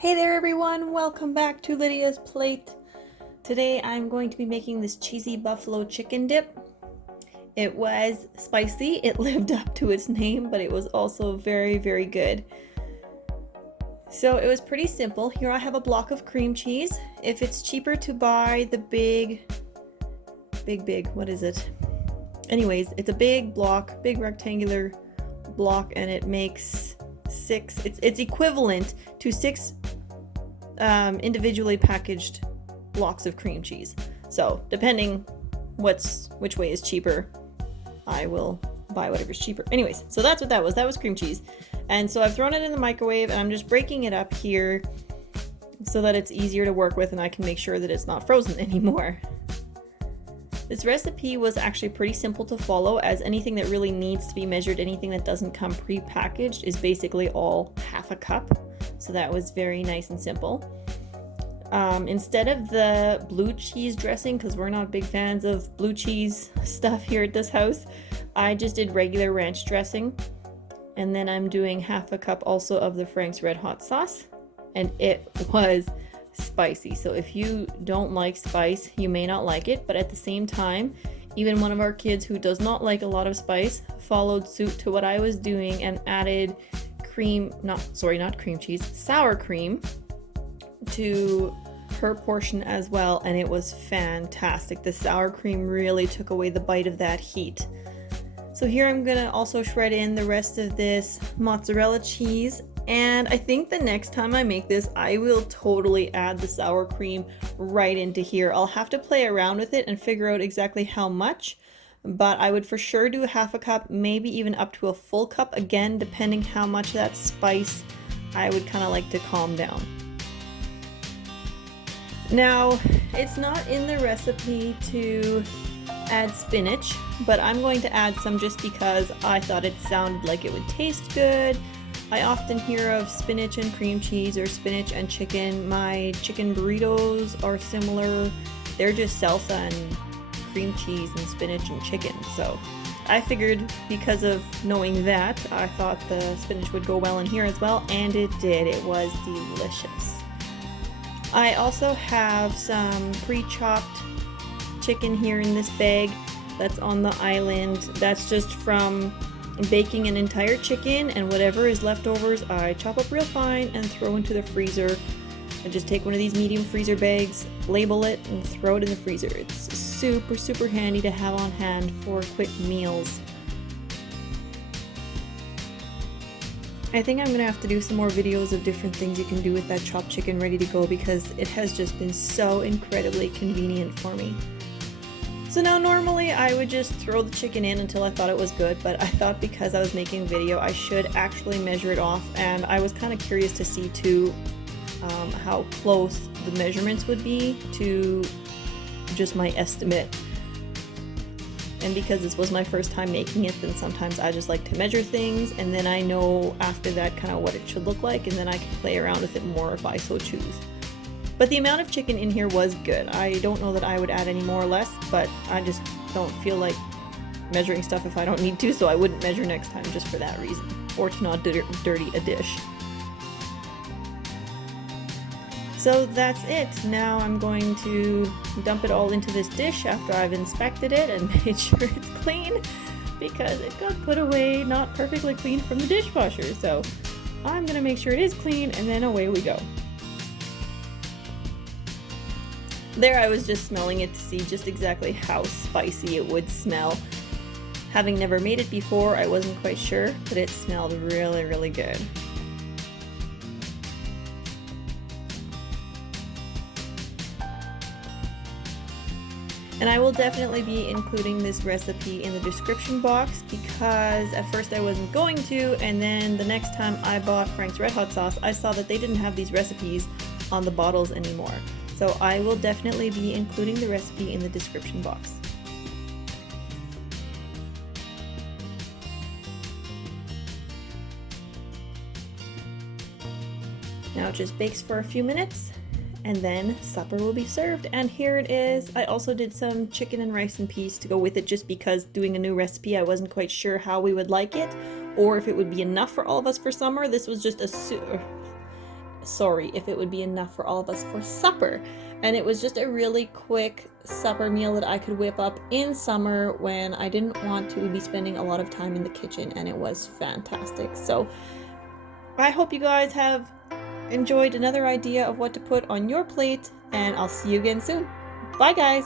Hey there everyone, welcome back to Lydia's Plate. Today I'm going to be making this cheesy buffalo chicken dip. It was spicy, it lived up to its name, but it was also very good. So it was pretty simple. Here I have a block of cream cheese. If it's cheaper to buy the big, what is it? Anyways, it's a big block, big rectangular block, and it makes it's equivalent to six individually packaged blocks of cream cheese. So depending which way is cheaper, I will buy whatever's cheaper. Anyways, so that's what that was. That was cream cheese. And so I've thrown it in the microwave and I'm just breaking it up here so that it's easier to work with and I can make sure that it's not frozen anymore. This recipe was actually pretty simple to follow, as anything that really needs to be measured, anything that doesn't come pre-packaged, is basically all half a cup. So that was very nice and simple. Instead of the blue cheese dressing, because we're not big fans of blue cheese stuff here at this house, I just did regular ranch dressing. And then I'm doing half a cup also of the Frank's Red Hot sauce. And it was spicy. So if you don't like spice, you may not like it. But at the same time, even one of our kids who does not like a lot of spice followed suit to what I was doing and added sour cream to her portion as well, and it was fantastic. The sour cream really took away the bite of that heat. So here I'm gonna also shred in the rest of this mozzarella cheese, and I think the next time I make this I will totally add the sour cream right into here. I'll have to play around with it and figure out exactly how much, but I would for sure do half a cup, maybe even up to a full cup, again depending how much that spice I would kind of like to calm down. Now, it's not in the recipe to add spinach, but I'm going to add some just because I thought it sounded like it would taste good. I often hear of spinach and cream cheese or spinach and chicken. My chicken burritos are similar. They're just salsa and cream cheese and spinach and chicken. So I figured because of knowing that, I thought the spinach would go well in here as well, and it did. It was delicious. I also have some pre-chopped chicken here in this bag that's on the island. That's just from baking an entire chicken, and whatever is leftovers I chop up real fine and throw into the freezer. I just take one of these medium freezer bags, label it, and throw it in the freezer. It's super handy to have on hand for quick meals. I think I'm gonna have to do some more videos of different things you can do with that chopped chicken ready to go, because it has just been so incredibly convenient for me. So now normally I would just throw the chicken in until I thought it was good, but I thought because I was making a video I should actually measure it off, and I was kind of curious to see too how close the measurements would be to just my estimate. And because this was my first time making it, then sometimes I just like to measure things, and then I know after that kind of what it should look like, and then I can play around with it more if I so choose. But the amount of chicken in here was good. I don't know that I would add any more or less, but I just don't feel like measuring stuff if I don't need to, so I wouldn't measure next time just for that reason, or to not dirty a dish. So that's it. Now I'm going to dump it all into this dish after I've inspected it and made sure it's clean, because it got put away not perfectly clean from the dishwasher. So I'm gonna make sure it is clean, and then away we go. There I was just smelling it to see just exactly how spicy it would smell. Having never made it before, I wasn't quite sure, but it smelled really good. And I will definitely be including this recipe in the description box, because at first I wasn't going to, and then the next time I bought Frank's Red Hot sauce, I saw that they didn't have these recipes on the bottles anymore. So I will definitely be including the recipe in the description box. Now it just bakes for a few minutes, and then supper will be served. And here it is. I also did some chicken and rice and peas to go with it, just because doing a new recipe I wasn't quite sure how we would like it, or if it would be enough for all of us for summer. This was just a sorry if it would be enough for all of us for supper. And it was just a really quick supper meal that I could whip up in summer when I didn't want to be spending a lot of time in the kitchen, and it was fantastic. So I hope you guys have enjoyed another idea of what to put on your plate, and I'll see you again soon. Bye guys!